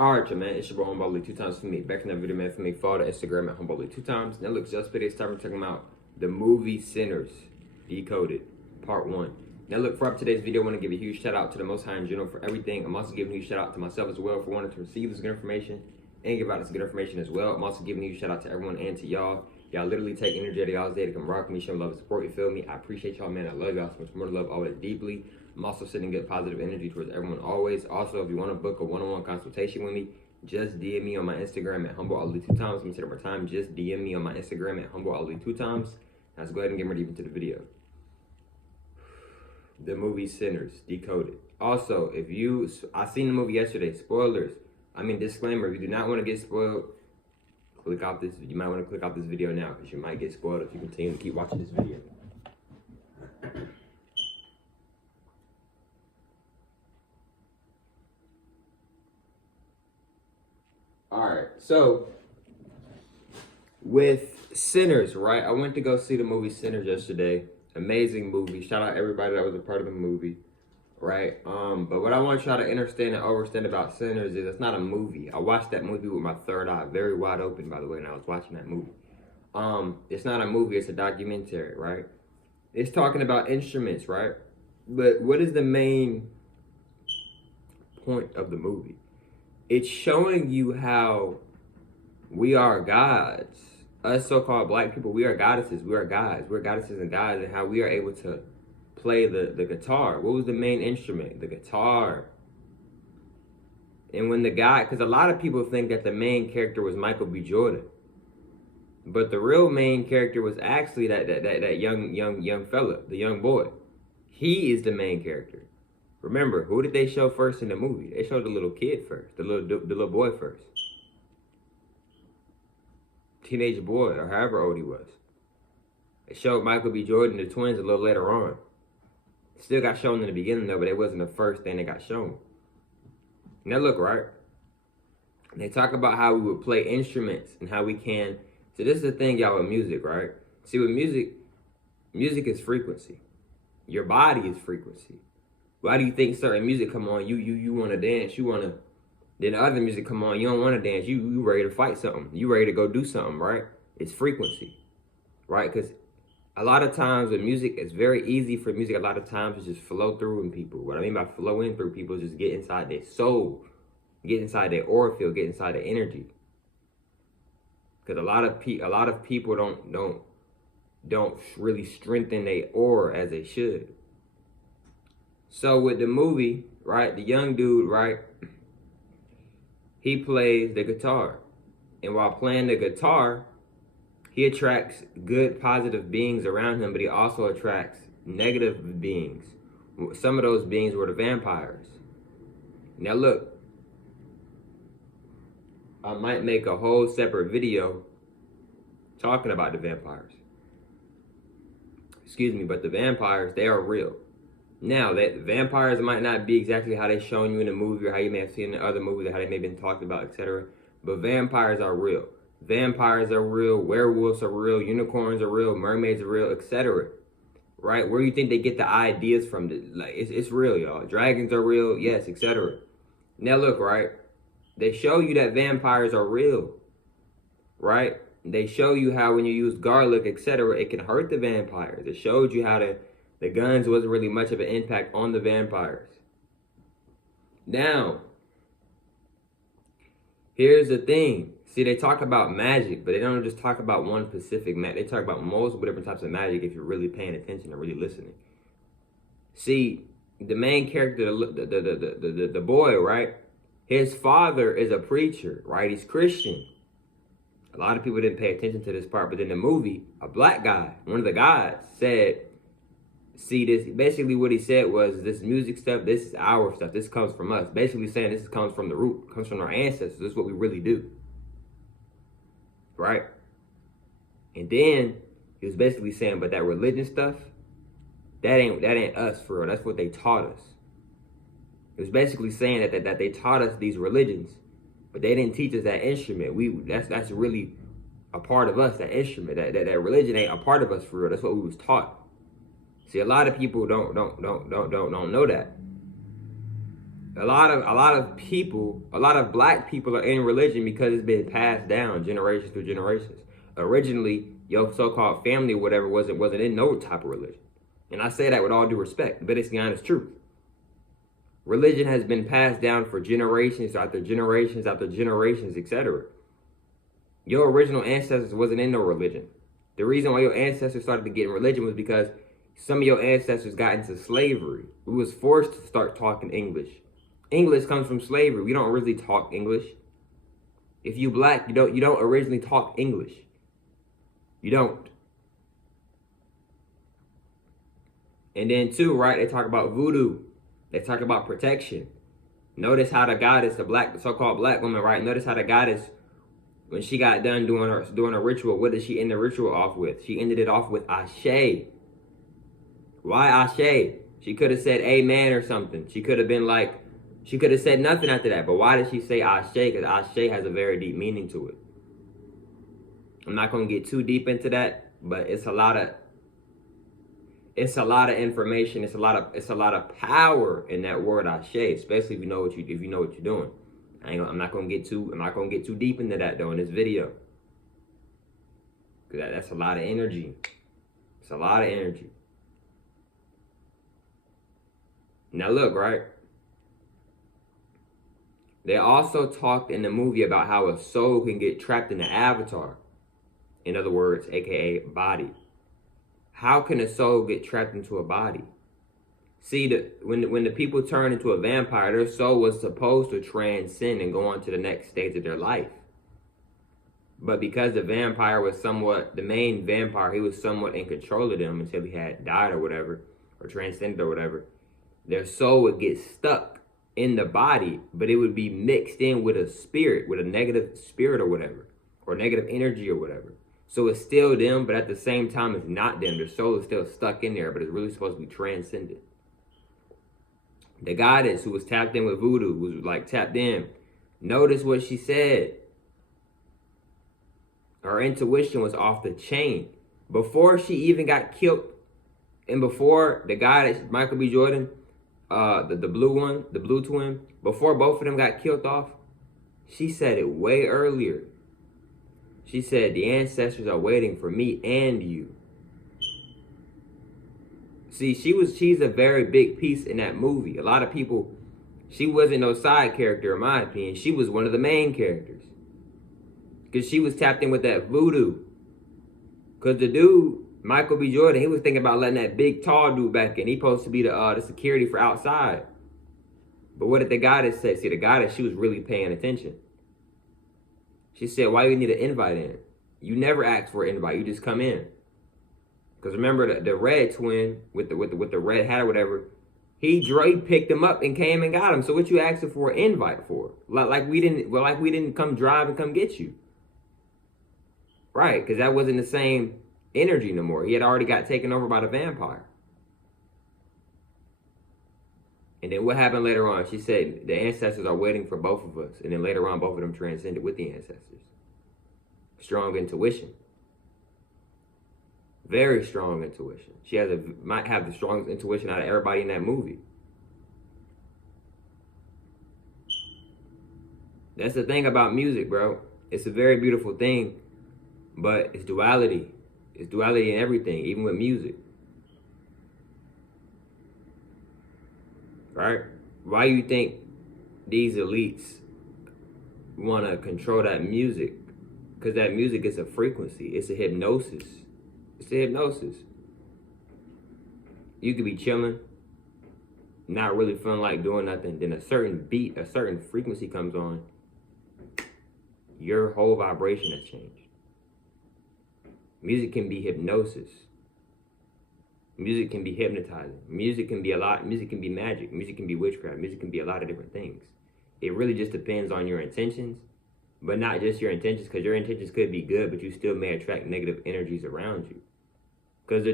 Alright, man, it's your boy Humble League 2 times for me. Back in that video, man, for me, follow the Instagram at Humble League 2 times. Now, look, just today's time we're talking about the movie Sinners, Decoded, Part 1. Now, look, for up today's video, I want to give a huge shout out to the Most High in general for everything. I'm also giving a huge shout out to myself as well for wanting to receive this good information and give out this good information as well. I'm also giving a huge shout out to everyone and to y'all. Y'all literally take energy out of y'all's day to come rock me, show me love and support. You feel me? I appreciate y'all, man. I love y'all so much. More love, always deeply. I'm also sending good positive energy towards everyone always. Also, if you want to book a one-on-one consultation with me, just DM me on my Instagram at HumbleAli 2 times. Let me say it one more time. Just DM me on my Instagram at HumbleAli 2 times. Now let's go ahead and get ready into the video. The movie Sinners, Decoded. Also, I seen the movie yesterday. Spoilers. Disclaimer. If you do not want to get spoiled, click off this. You might want to click off this video now because you might get spoiled if you continue to keep watching this video. Alright, so with Sinners, right? I went to go see the movie Sinners yesterday. Amazing movie. Shout out everybody that was a part of the movie, right? But what I want y'all to understand and understand about Sinners is it's not a movie. I watched that movie with my third eye very wide open, by the way, and I was watching that movie. It's not a movie, it's a documentary, right? It's talking about instruments, right? But what is the main point of the movie? It's showing you how we are gods. Us so-called black people, we are goddesses. We are gods. We're goddesses and gods, and how we are able to play the guitar. What was the main instrument? The guitar. And when the guy, because a lot of people think that the main character was Michael B. Jordan. But the real main character was actually that young fella, the young boy. He is the main character. Remember, who did they show first in the movie? They showed the little kid first, the little boy first. Teenage boy, or however old he was. They showed Michael B. Jordan, the twins, a little later on. Still got shown in the beginning though, but it wasn't the first thing that got shown. Now look, right? They talk about how we would play instruments and how we can. So this is the thing, y'all, with music, right? See, with music is frequency. Your body is frequency. Why do you think certain music come on, you want to dance, then other music come on, you don't want to dance, you ready to fight something, you ready to go do something, right? It's frequency, right? Because a lot of times with music, it's very easy for music a lot of times to just flow through in people. What I mean by flowing through people is just get inside their soul, get inside their aura field, get inside their energy. Because a lot of people don't really strengthen their aura as they should. So with the movie, right, the young dude, right, he plays the guitar. And while playing the guitar, he attracts good, positive beings around him, but he also attracts negative beings. Some of those beings were the vampires. Now look, I might make a whole separate video talking about the vampires. Excuse me, but the vampires, they are real. Now, that vampires might not be exactly how they're showing you in the movie or how you may have seen in other movies or how they may have been talked about, etc. But vampires are real. Vampires are real. Werewolves are real. Unicorns are real. Mermaids are real, etc. Right? Where do you think they get the ideas from? Like, it's real, y'all. Dragons are real. Yes, etc. Now, look, right? They show you that vampires are real. Right? They show you how when you use garlic, etc., it can hurt the vampires. It showed you how the guns wasn't really much of an impact on the vampires. Now, here's the thing. See, they talk about magic, but they don't just talk about one specific magic. They talk about multiple different types of magic if you're really paying attention and really listening. See, the main character, the boy, right? His father is a preacher, right? He's Christian. A lot of people didn't pay attention to this part, but in the movie, a black guy, one of the guys, said, see, this basically what he said was, this music stuff, this is our stuff. This comes from us. Basically saying this comes from the root, comes from our ancestors. This is what we really do. Right? And then he was basically saying, but that religion stuff, that ain't us for real. That's what they taught us. It was basically saying that they taught us these religions, but they didn't teach us that instrument. That's really a part of us, that instrument. That religion ain't a part of us for real. That's what we was taught. See, a lot of people don't know that. A lot of black people are in religion because it's been passed down generations through generations. Originally, your so-called family or whatever wasn't in no type of religion. And I say that with all due respect, but it's the honest truth. Religion has been passed down for generations after generations after generations, etc. Your original ancestors wasn't in no religion. The reason why your ancestors started to get in religion was because some of your ancestors got into slavery. We was forced to start talking English. English comes from slavery. We don't really talk English. If you black, you don't originally talk English. You don't. And then too, right, they talk about voodoo. They talk about protection. Notice how the goddess, the so-called black woman, right? Notice how the goddess, when she got done doing her ritual, what did she end the ritual off with? She ended it off with Ashe. Why Ashe? She could have said amen or something. She could have been like, she could have said nothing after that. But why did she say Ashe? Because Ashe has a very deep meaning to it. I'm not going to get too deep into that, but it's a lot of information. It's a lot of power in that word Ashe, especially if you know what you're doing. I'm not gonna get too deep into that though in this video. Cause that's a lot of energy. It's a lot of energy. Now look, right? They also talked in the movie about how a soul can get trapped in an avatar. In other words, aka body. How can a soul get trapped into a body? See, when the people turn into a vampire, their soul was supposed to transcend and go on to the next stage of their life. But because the vampire was the main vampire, he was somewhat in control of them until he had died or whatever, or transcended or whatever, their soul would get stuck in the body, but it would be mixed in with a spirit, with a negative spirit or whatever, or negative energy or whatever. So it's still them, but at the same time, it's not them. Their soul is still stuck in there, but it's really supposed to be transcended. The goddess who was tapped in with voodoo, was like tapped in. Notice what she said. Her intuition was off the chain. Before she even got killed, and before the goddess, Michael B. Jordan, the blue one, the blue twin, before both of them got killed off, she said it way earlier. She said, the ancestors are waiting for me and you. See, she's a very big piece in that movie. A lot of people, she wasn't no side character in my opinion. She was one of the main characters. Because she was tapped in with that voodoo. Because the dude, Michael B. Jordan, he was thinking about letting that big tall dude back in. He supposed to be the security for outside. But what did the goddess say? See, the goddess, she was really paying attention. She said, why you need an invite in? You never ask for an invite. You just come in. Because remember the red twin with the red hat or whatever, he picked him up and came and got him. So what you asking for an invite for? Like we didn't come drive and come get you. Right, because that wasn't the same energy no more. He had already got taken over by the vampire. And then what happened later on? She said the ancestors are waiting for both of us. And then later on, both of them transcended with the ancestors. Strong intuition. Very strong intuition. She might have the strongest intuition out of everybody in that movie. That's the thing about music, bro. It's a very beautiful thing, but it's duality. It's duality in everything, even with music. Right? Why you think these elites want to control that music? Because that music is a frequency. It's a hypnosis. It's a hypnosis. You could be chilling, not really feeling like doing nothing. Then a certain beat, a certain frequency comes on. Your whole vibration has changed. Music can be hypnosis. Music can be hypnotizing. Music can be music can be magic. Music can be witchcraft. Music can be a lot of different things. It really just depends on your intentions, but not just your intentions, because your intentions could be good, but you still may attract negative energies around you. Because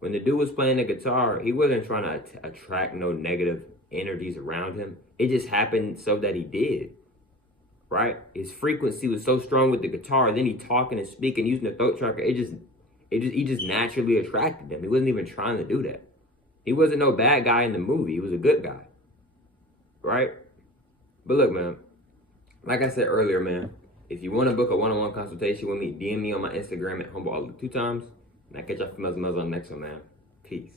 when the dude was playing the guitar, he wasn't trying to attract no negative energies around him. It just happened so that he did. Right? His frequency was so strong with the guitar, then he talking and speaking, using the throat chakra, he just naturally attracted them. He wasn't even trying to do that. He wasn't no bad guy in the movie. He was a good guy. right? But look, man, like I said earlier, man, if you want to book a one-on-one consultation with me, DM me on my Instagram at humble all the 2 times. And I'll catch y'all females on the next one, man. Peace.